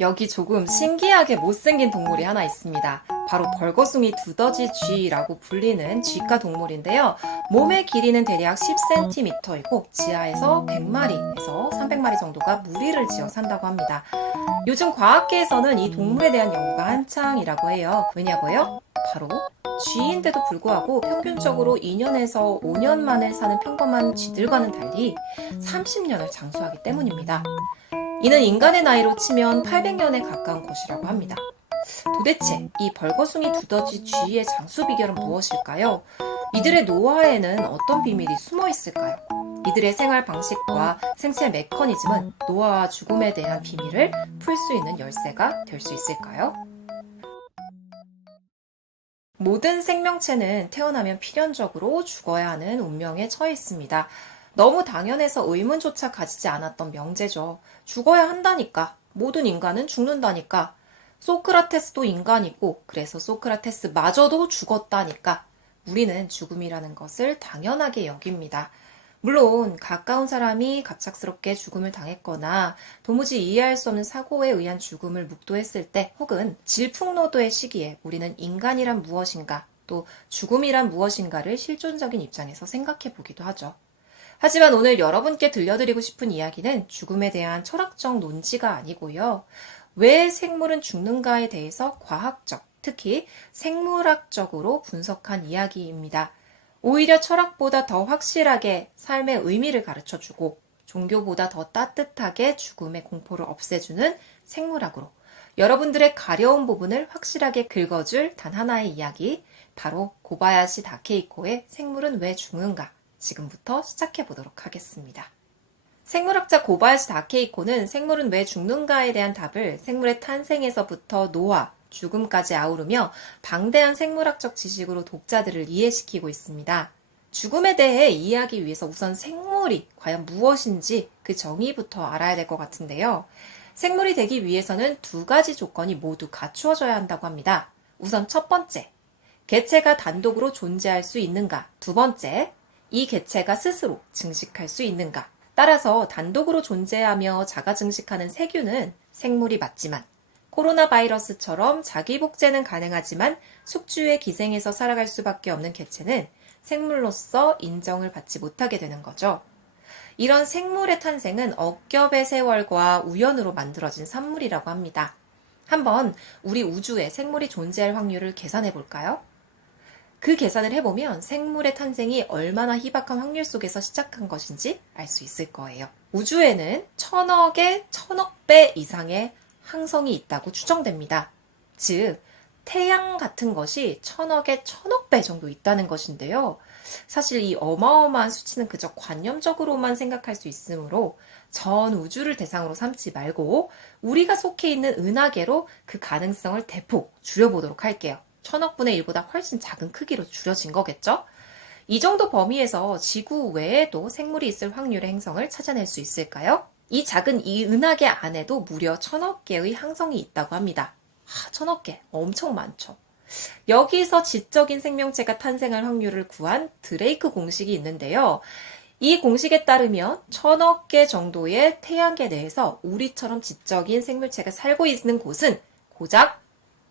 여기 조금 신기하게 못생긴 동물이 하나 있습니다. 바로 벌거숭이 두더지 쥐라고 불리는 쥐과 동물인데요. 몸의 길이는 대략 10cm이고 지하에서 100마리에서 300마리 정도가 무리를 지어 산다고 합니다. 요즘 과학계에서는 이 동물에 대한 연구가 한창이라고 해요. 왜냐고요? 바로 쥐인데도 불구하고 평균적으로 2년에서 5년 만에 사는 평범한 쥐들과는 달리 30년을 장수하기 때문입니다. 이는 인간의 나이로 치면 800년에 가까운 것이라고 합니다. 도대체 이 벌거숭이 두더지 쥐의 장수 비결은 무엇일까요? 이들의 노화에는 어떤 비밀이 숨어 있을까요? 이들의 생활 방식과 생체 메커니즘은 노화와 죽음에 대한 비밀을 풀 수 있는 열쇠가 될 수 있을까요? 모든 생명체는 태어나면 필연적으로 죽어야 하는 운명에 처해 있습니다. 너무 당연해서 의문조차 가지지 않았던 명제죠. 죽어야 한다니까. 모든 인간은 죽는다니까. 소크라테스도 인간이고, 그래서 소크라테스마저도 죽었다니까. 우리는 죽음이라는 것을 당연하게 여깁니다. 물론 가까운 사람이 갑작스럽게 죽음을 당했거나 도무지 이해할 수 없는 사고에 의한 죽음을 묵도했을 때 혹은 질풍노도의 시기에 우리는 인간이란 무엇인가 또 죽음이란 무엇인가를 실존적인 입장에서 생각해 보기도 하죠. 하지만 오늘 여러분께 들려드리고 싶은 이야기는 죽음에 대한 철학적 논지가 아니고요. 왜 생물은 죽는가에 대해서 과학적, 특히 생물학적으로 분석한 이야기입니다. 오히려 철학보다 더 확실하게 삶의 의미를 가르쳐주고 종교보다 더 따뜻하게 죽음의 공포를 없애주는 생물학으로 여러분들의 가려운 부분을 확실하게 긁어줄 단 하나의 이야기, 바로 고바야시 다케이코의 생물은 왜 죽는가? 지금부터 시작해 보도록 하겠습니다. 생물학자 고바야시 다케이코는 생물은 왜 죽는가에 대한 답을 생물의 탄생에서부터 노화, 죽음까지 아우르며 방대한 생물학적 지식으로 독자들을 이해시키고 있습니다. 죽음에 대해 이해하기 위해서 우선 생물이 과연 무엇인지 그 정의부터 알아야 될 것 같은데요. 생물이 되기 위해서는 두 가지 조건이 모두 갖추어져야 한다고 합니다. 우선 첫 번째, 개체가 단독으로 존재할 수 있는가? 두 번째, 이 개체가 스스로 증식할 수 있는가? 따라서 단독으로 존재하며 자가 증식하는 세균은 생물이 맞지만 코로나 바이러스처럼 자기 복제는 가능하지만 숙주의 기생에서 살아갈 수밖에 없는 개체는 생물로서 인정을 받지 못하게 되는 거죠. 이런 생물의 탄생은 억겹의 세월과 우연으로 만들어진 산물이라고 합니다. 한번 우리 우주에 생물이 존재할 확률을 계산해 볼까요? 그 계산을 해보면 생물의 탄생이 얼마나 희박한 확률 속에서 시작한 것인지 알 수 있을 거예요. 우주에는 1000억의 1000억 배 이상의 항성이 있다고 추정됩니다. 즉, 태양 같은 것이 1000억의 1000억 배 정도 있다는 것인데요. 사실 이 어마어마한 수치는 그저 관념적으로만 생각할 수 있으므로 전 우주를 대상으로 삼지 말고 우리가 속해 있는 은하계로 그 가능성을 대폭 줄여보도록 할게요. 1000억분의 1보다 훨씬 작은 크기로 줄여진 거겠죠? 이 정도 범위에서 지구 외에도 생물이 있을 확률의 행성을 찾아낼 수 있을까요? 이 작은 이 은하계 안에도 무려 1000억 개의 항성이 있다고 합니다. 1000억 개, 엄청 많죠. 여기서 지적인 생명체가 탄생할 확률을 구한 드레이크 공식이 있는데요. 이 공식에 따르면 1000억 개 정도의 태양계 내에서 우리처럼 지적인 생물체가 살고 있는 곳은 고작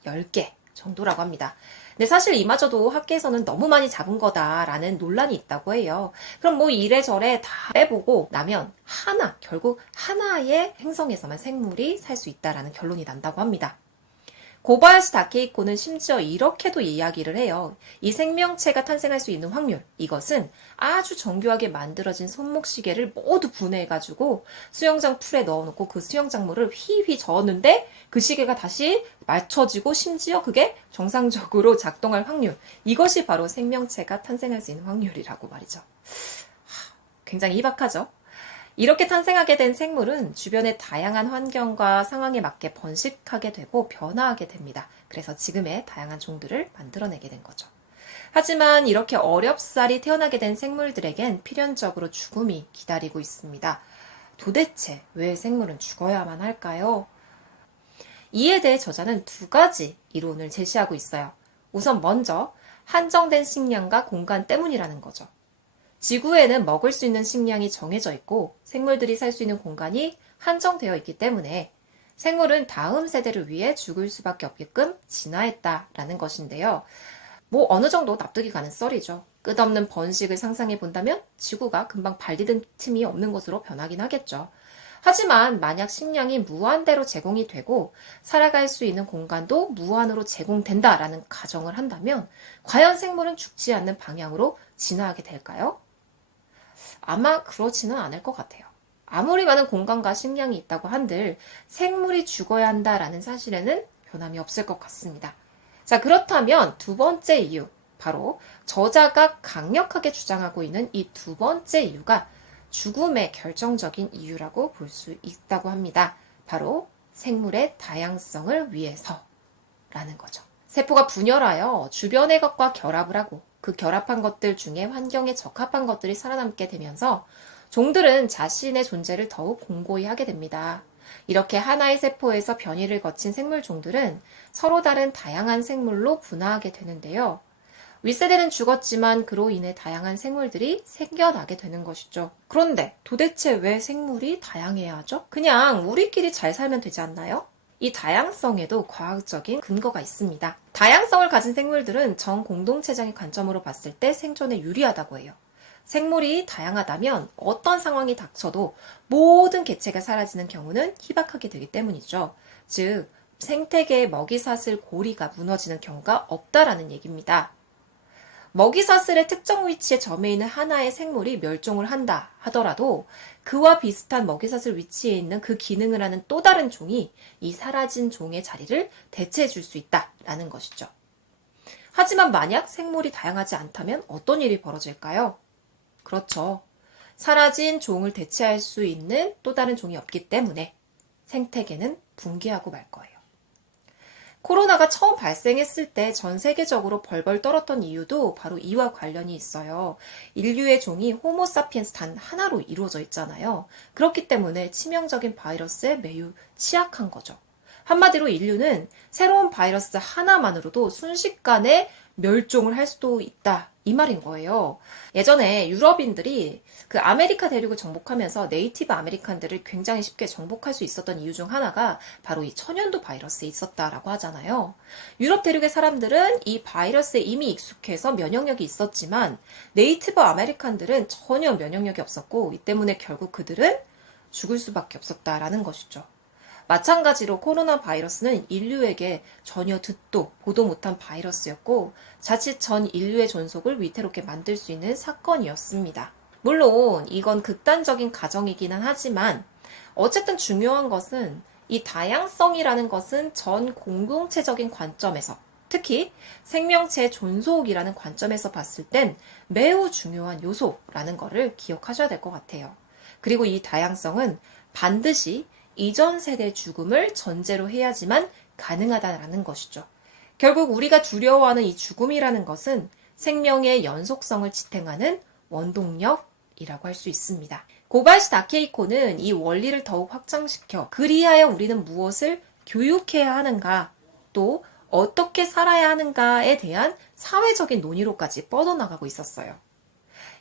10개 정도라고 합니다. 근데 사실 이마저도 학계에서는 너무 많이 잡은 거다라는 논란이 있다고 해요. 그럼 뭐 이래저래 다 빼보고 나면 결국 하나의 행성에서만 생물이 살 수 있다라는 결론이 난다고 합니다. 고바야시 다케이코는 심지어 이렇게도 이야기를 해요. 이 생명체가 탄생할 수 있는 확률, 이것은 아주 정교하게 만들어진 손목시계를 모두 분해해가지고 수영장 풀에 넣어놓고 그 수영장물을 휘휘 저었는데 그 시계가 다시 맞춰지고 심지어 그게 정상적으로 작동할 확률, 이것이 바로 생명체가 탄생할 수 있는 확률이라고 말이죠. 굉장히 희박하죠? 이렇게 탄생하게 된 생물은 주변의 다양한 환경과 상황에 맞게 번식하게 되고 변화하게 됩니다. 그래서 지금의 다양한 종들을 만들어내게 된 거죠. 하지만 이렇게 어렵사리 태어나게 된 생물들에겐 필연적으로 죽음이 기다리고 있습니다. 도대체 왜 생물은 죽어야만 할까요? 이에 대해 저자는 두 가지 이론을 제시하고 있어요. 우선 먼저 한정된 식량과 공간 때문이라는 거죠. 지구에는 먹을 수 있는 식량이 정해져 있고 생물들이 살 수 있는 공간이 한정되어 있기 때문에 생물은 다음 세대를 위해 죽을 수밖에 없게끔 진화했다라는 것인데요. 뭐 어느 정도 납득이 가는 썰이죠. 끝없는 번식을 상상해 본다면 지구가 금방 발디딜 틈이 없는 곳으로 변하긴 하겠죠. 하지만 만약 식량이 무한대로 제공이 되고 살아갈 수 있는 공간도 무한으로 제공된다라는 가정을 한다면 과연 생물은 죽지 않는 방향으로 진화하게 될까요? 아마 그렇지는 않을 것 같아요. 아무리 많은 공간과 식량이 있다고 한들 생물이 죽어야 한다라는 사실에는 변함이 없을 것 같습니다. 자, 그렇다면 두 번째 이유, 바로 저자가 강력하게 주장하고 있는 이 두 번째 이유가 죽음의 결정적인 이유라고 볼 수 있다고 합니다. 바로 생물의 다양성을 위해서라는 거죠. 세포가 분열하여 주변의 것과 결합을 하고 그 결합한 것들 중에 환경에 적합한 것들이 살아남게 되면서 종들은 자신의 존재를 더욱 공고히 하게 됩니다. 이렇게 하나의 세포에서 변이를 거친 생물 종들은 서로 다른 다양한 생물로 분화하게 되는데요. 윗세대는 죽었지만 그로 인해 다양한 생물들이 생겨나게 되는 것이죠. 그런데 도대체 왜 생물이 다양해야 하죠? 그냥 우리끼리 잘 살면 되지 않나요? 이 다양성에도 과학적인 근거가 있습니다. 다양성을 가진 생물들은 전 공동체적인 관점으로 봤을 때 생존에 유리하다고 해요. 생물이 다양하다면 어떤 상황이 닥쳐도 모든 개체가 사라지는 경우는 희박하게 되기 때문이죠. 즉, 생태계의 먹이사슬 고리가 무너지는 경우가 없다라는 얘기입니다. 먹이사슬의 특정 위치에 점해 있는 하나의 생물이 멸종을 한다 하더라도 그와 비슷한 먹이사슬 위치에 있는 그 기능을 하는 또 다른 종이 이 사라진 종의 자리를 대체해 줄 수 있다라는 것이죠. 하지만 만약 생물이 다양하지 않다면 어떤 일이 벌어질까요? 그렇죠. 사라진 종을 대체할 수 있는 또 다른 종이 없기 때문에 생태계는 붕괴하고 말 거예요. 코로나가 처음 발생했을 때 전 세계적으로 벌벌 떨었던 이유도 바로 이와 관련이 있어요. 인류의 종이 호모사피엔스 단 하나로 이루어져 있잖아요. 그렇기 때문에 치명적인 바이러스에 매우 취약한 거죠. 한마디로 인류는 새로운 바이러스 하나만으로도 순식간에 멸종을 할 수도 있다. 이 말인 거예요. 예전에 유럽인들이 그 아메리카 대륙을 정복하면서 네이티브 아메리칸들을 굉장히 쉽게 정복할 수 있었던 이유 중 하나가 바로 이 천연두 바이러스에 있었다라고 하잖아요. 유럽 대륙의 사람들은 이 바이러스에 이미 익숙해서 면역력이 있었지만 네이티브 아메리칸들은 전혀 면역력이 없었고 이 때문에 결국 그들은 죽을 수밖에 없었다라는 것이죠. 마찬가지로 코로나 바이러스는 인류에게 전혀 듣도 보도 못한 바이러스였고 자칫 전 인류의 존속을 위태롭게 만들 수 있는 사건이었습니다. 물론 이건 극단적인 가정이기는 하지만 어쨌든 중요한 것은 이 다양성이라는 것은 전 공동체적인 관점에서 특히 생명체의 존속이라는 관점에서 봤을 땐 매우 중요한 요소라는 것을 기억하셔야 될 것 같아요. 그리고 이 다양성은 반드시 이전 세대 죽음을 전제로 해야지만 가능하다는 것이죠. 결국 우리가 두려워하는 이 죽음이라는 것은 생명의 연속성을 지탱하는 원동력이라고 할 수 있습니다. 고바야시 다케이코는 이 원리를 더욱 확장시켜 그리하여 우리는 무엇을 교육해야 하는가, 또 어떻게 살아야 하는가에 대한 사회적인 논의로까지 뻗어나가고 있었어요.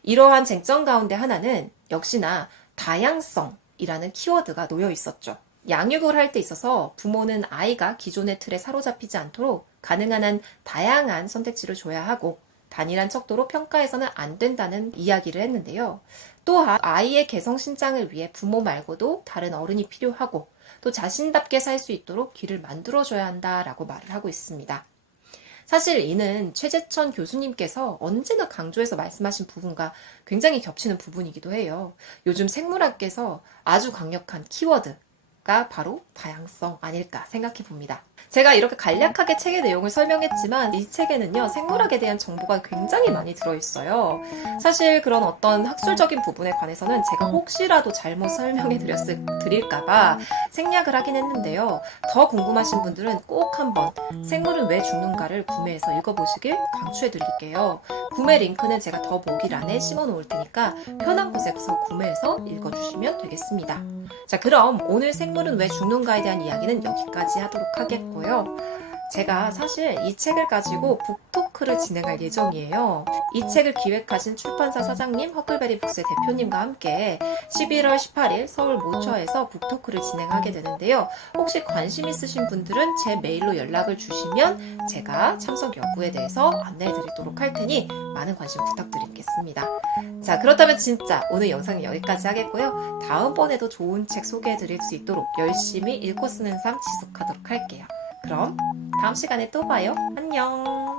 이러한 쟁점 가운데 하나는 역시나 다양성이라는 키워드가 놓여 있었죠. 양육을 할 때 있어서 부모는 아이가 기존의 틀에 사로잡히지 않도록 가능한 한 다양한 선택지를 줘야 하고 단일한 척도로 평가해서는 안 된다는 이야기를 했는데요. 또한 아이의 개성 신장을 위해 부모 말고도 다른 어른이 필요하고 또 자신답게 살 수 있도록 길을 만들어줘야 한다라고 말을 하고 있습니다. 사실 이는 최재천 교수님께서 언제나 강조해서 말씀하신 부분과 굉장히 겹치는 부분이기도 해요. 요즘 생물학계에서 아주 강력한 키워드가 바로 다양성 아닐까 생각해 봅니다. 제가 이렇게 간략하게 책의 내용을 설명했지만 이 책에는요, 생물학에 대한 정보가 굉장히 많이 들어있어요. 사실 그런 어떤 학술적인 부분에 관해서는 제가 혹시라도 잘못 설명해 드릴까봐 생략을 하긴 했는데요. 더 궁금하신 분들은 꼭 한번 생물은 왜 죽는가를 구매해서 읽어보시길 강추해 드릴게요. 구매 링크는 제가 더보기란에 심어 놓을 테니까 편한 곳에서 구매해서 읽어주시면 되겠습니다. 자, 그럼 오늘 생물은 왜 죽는가에 대한 이야기는 여기까지 하도록 하겠고요. 제가 사실 이 책을 가지고 북토크를 진행할 예정이에요. 이 책을 기획하신 출판사 사장님, 허클베리 북스의 대표님과 함께 11월 18일 서울 모처에서 북토크를 진행하게 되는데요. 혹시 관심 있으신 분들은 제 메일로 연락을 주시면 제가 참석 여부에 대해서 안내해 드리도록 할 테니 많은 관심 부탁드리겠습니다. 자, 그렇다면 진짜 오늘 영상은 여기까지 하겠고요. 다음번에도 좋은 책 소개해 드릴 수 있도록 열심히 읽고 쓰는 삶 지속하도록 할게요. 그럼 다음 시간에 또 봐요. 안녕.